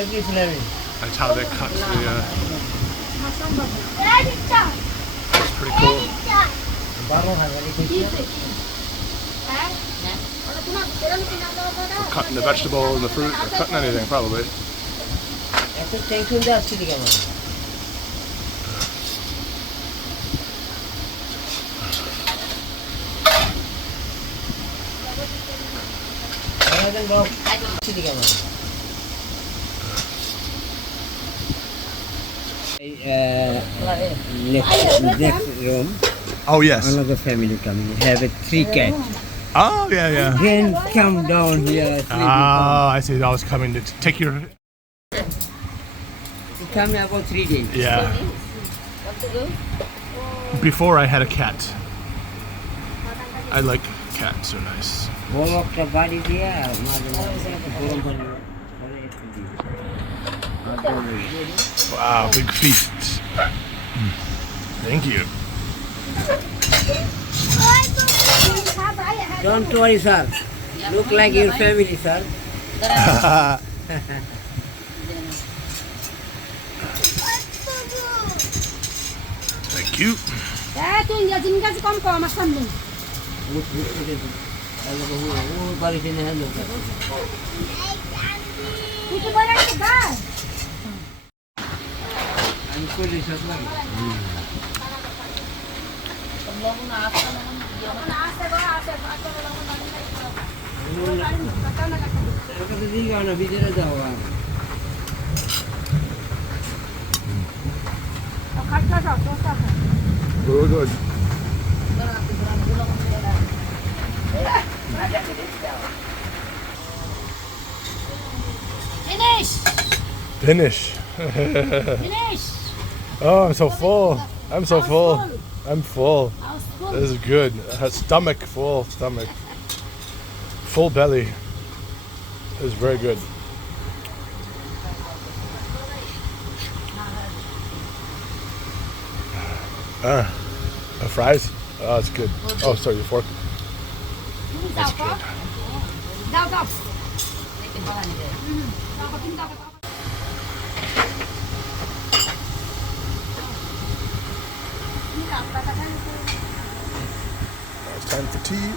every flavor. That's how they cut the. That's pretty cool. For cutting the vegetable and the fruit, or cutting anything probably. Next room, Oh yes. another family coming. Have 3 cats. Oh yeah, yeah. Then come down here. Oh, I see. I was coming to take your. He come about 3 days. Yeah. Before I had a cat. I like cats. They're nice. Wow, big feast. Thank you. Don't worry, sir. Look like your family, sir. Thank you. Very good. Finish. Oh, I'm so full. I'm so full. I'm full. This is good. Stomach full. Stomach. Full belly. This is very good. Fries? Oh, it's good. Oh, sorry, your fork. That's good. It's time for tea.